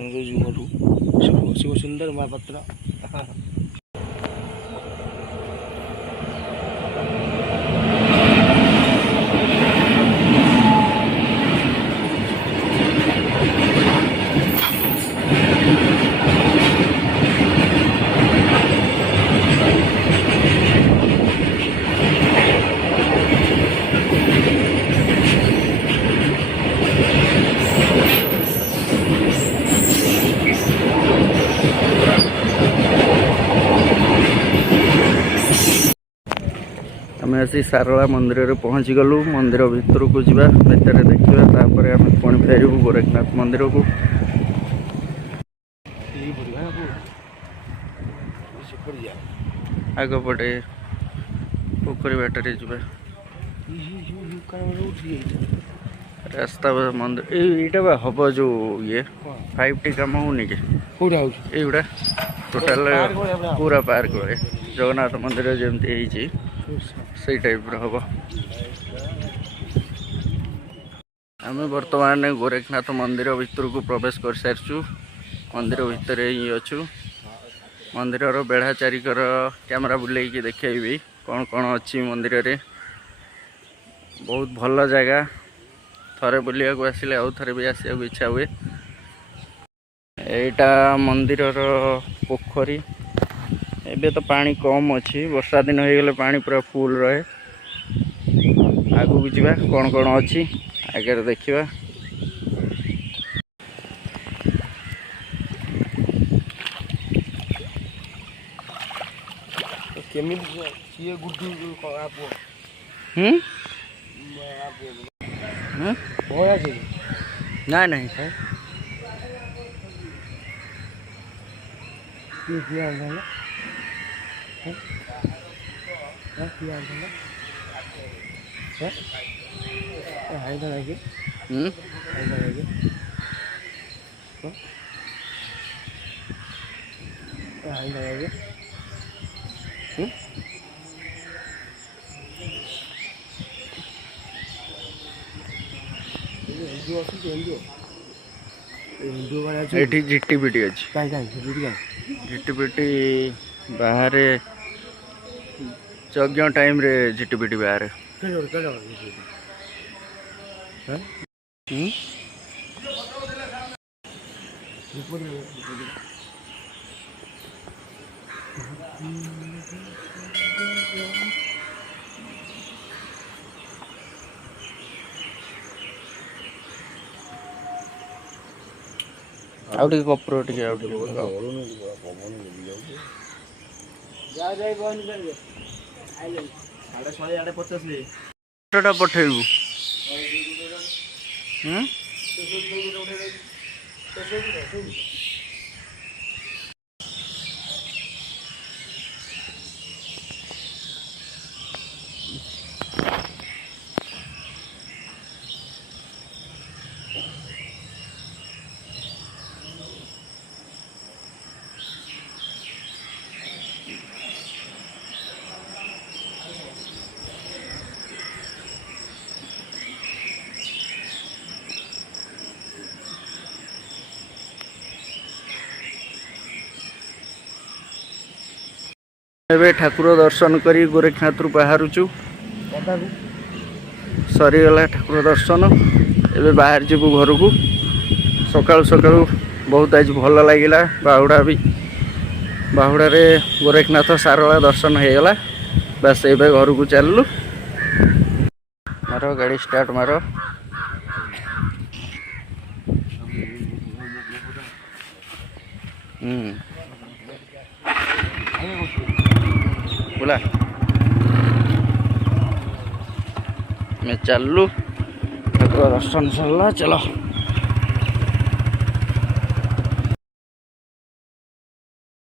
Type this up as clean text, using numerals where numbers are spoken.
दर्शन कर शिव सुंदर महापात्र। आम आसी सारला मंदिर में पहुँची गलु। मंदिर भितर को जा भितर देखा तापर आम पुणी फेरबू गोरखनाथ मंदिर को। आगपटे पोखरी बाटर जा रास्ता मंदिर यहाँ हम जो ये 5T काम होनी कि युवा टोटाल पूरा पार्क वे जगन्नाथ मंदिर जमी से टाइप हम। आम बर्तमान गोरखनाथ मंदिर भितर को प्रवेश कर सारी मंदिर भितर ही अच्छु। मंदिर बेढ़ा चारिकर कैमरा बुले देखी कौन कौन अच्छी मंदिर रे। बहुत भल जगह थरे बुलिया को आसिले आउ थरे भी आसिया इच्छा हुए। एटा मंदिर पोखरी एबे तो पानी कम अच्छी वर्षा दिन हो गले पानी पूरा फुल रहे। आगू को जा कौन कौन अच्छी आगे देखा। ना नहीं है ये झिट्टीपिटी अच्छी झिट्टीपिटी बाहर यज्ञ टाइम रे झिट्टीपिटी बाहर आउटे कपर टे पठेबू एबे ठाकुर दर्शन करी गोरखनाथ बाहरुचु सरीगला ठाकुर दर्शन। एबे बाहर जीवु घर को सकाळु सकाळु बहुत आज भल लगिला। बाहुड़ा भी बाहुड़ा रे गोरखनाथ सारला दर्शन हो गला। बस एबे घर को चललु। मारो गाड़ी स्टार्ट मारो। बोला मैं चलू ठाकुर दर्शन सरला चलो।